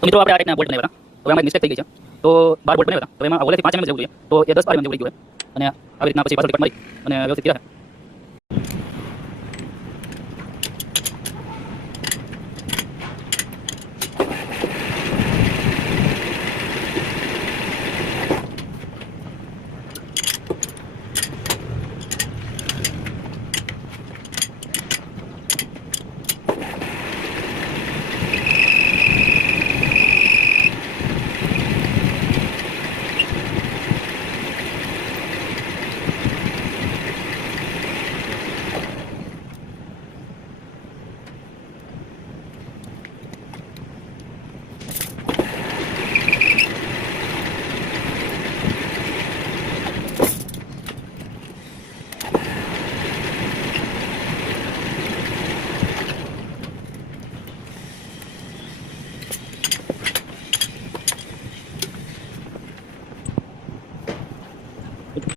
તો મિત્રો આપણે આ રીતના બોલ્ટ બનાવ્યા હતા. હવે આમાં મિસ્ટેક થઈ ગઈ છે, તો 12 બોલ્ટ બનાવ્યા હતા. હવે એમાં ઓલેથી 5 mm જેવું જોઈએ, તો એ 10-12 mm જેવું રહી ગયું. અને આવી રીતના પછી પાછળથી કટ મારી અને વ્યવસ્થિત કર્યા છે.